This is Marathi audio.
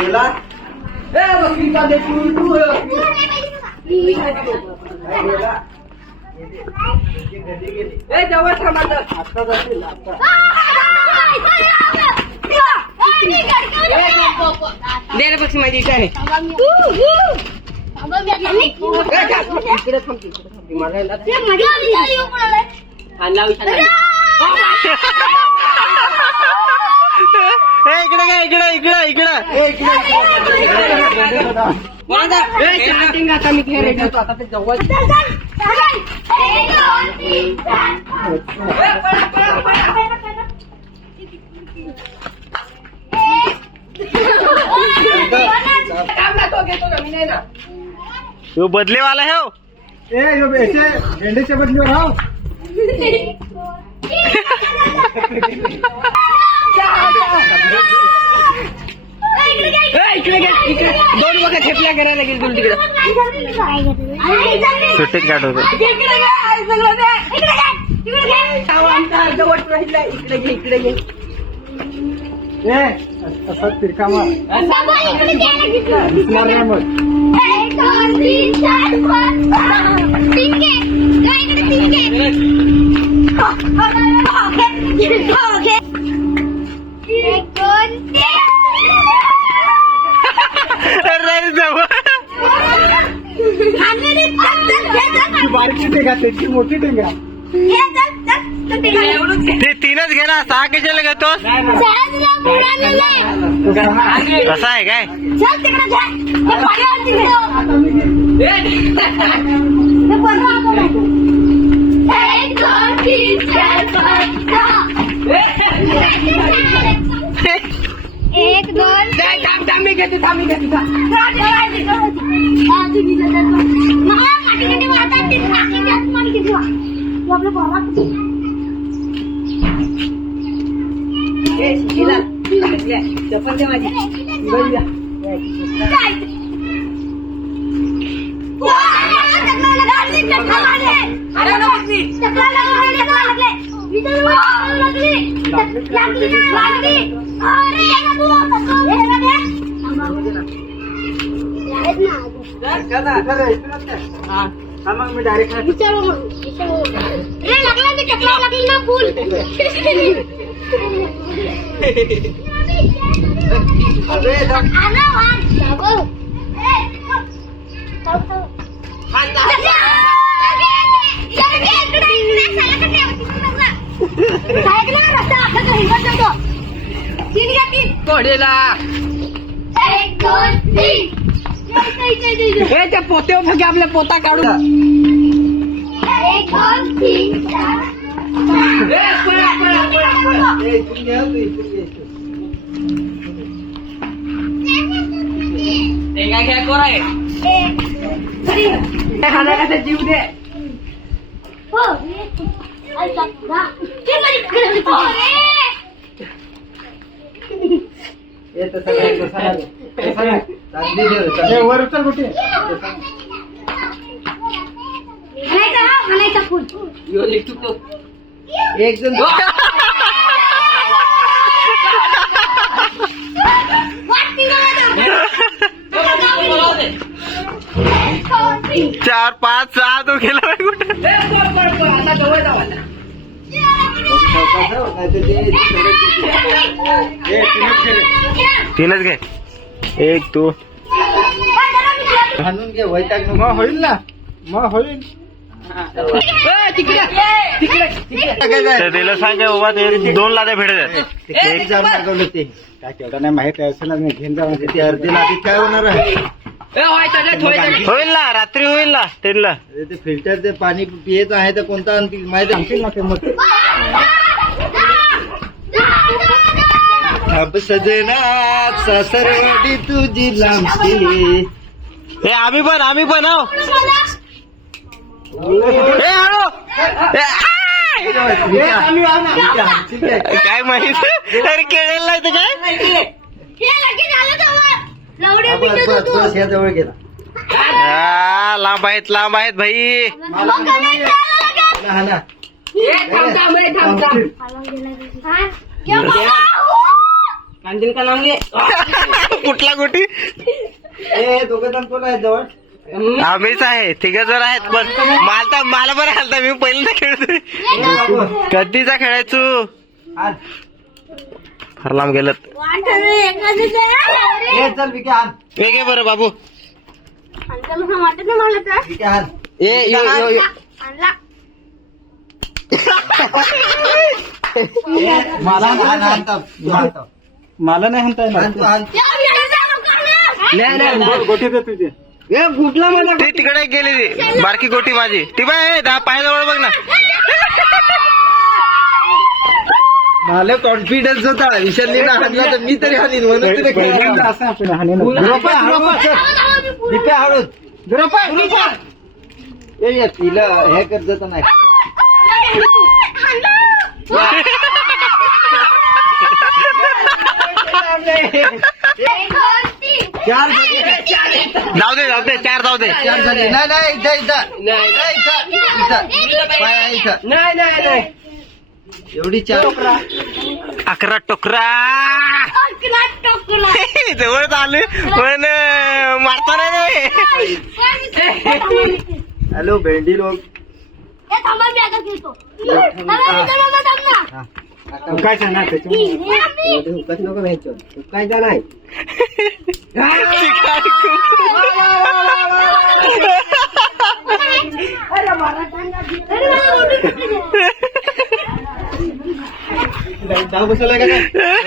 गेला दे पक्षी माझी इच्छा आहे आता मी खेळ घेतो आता ते जवळ तो बदले वाला है वो। ऐसे गेंडे से बदले हो दोन बघा छेपल्या करायला लागेल तुला तिकडं शूटिंग काढ होतो इकडे घे इकडे घे असं तिरका मार दिसणार नाही मग बारकी टेंगा त्याची मोठी टेंगा ते तीनच घे ना, सहा कशाला घेतो? कसा आहे काय? एक दोन थांबी घेते थांबी घेते चप्पल माझी मग मी डायरेक्ट लागली ना फुल कोडेला एक दोन तीन त्या पोत्यावर फक्त आपल्या पोता काढू एक दोन तीन चार काय काय कोराय खाण्याचा जीव दे वर उचल कुठे फुल यो लिखतो तो एक जण 4 5 6 तो गेला बाई कुठे आता जवळ जाऊ तीनच घे 1 2 घालून घे वैताग मग होईल ना मग होईल तिला सांग बाबा ते 2 लाद्या भेटत एक जाम मागवलं ते काय तेवढं नाही माहित आहे असेल घेऊन जाऊन ते अर्धी लादी काय होणार आहे होईल ना रात्री होईल ना त्यांना ते फिल्टर ते पाणी पियत आहे तर कोणता आणखी माहिती आणखी ना ते मग अब सजना सासरवाडी तुझी लांबची हे आम्ही पण हो काय माहित अरे केळेल नाही तर काय जवळ गेला लांब आहेत भाई हा ना अंजन का नाम घे कुठला गोटी ए दोघं जण कोण आहे जवळ आम्हीच आहे तिघ जण आहेत पण मला बरं आलता मी पहिल्यांदा खेळतोय कधीचा खेळायचो आण. फार लांब गेलं ए चल विके आण वेगळे बरं बाबू वाटत नाही मला तर विके आण ए यो यो यो आणला मला आणता मला नाही म्हणता येणार गोटी दे तुझे ते तिकडे गेली ती बारकी गोटी माझी ती बाय पायाजवळ बघ ना मला कॉन्फिडन्स होता विशालने हाणला तर मी तरी हानीन म्हणून तिने तिला हे करत नाही चार जाऊ दे चार जाऊ दे चार झाले नाही इथं नाही एवढी चार 11 टोकरा जवळ आले पण मारता नाही हॅलो भेंडी लोक काय सांगणार काय नाही बसवलाय का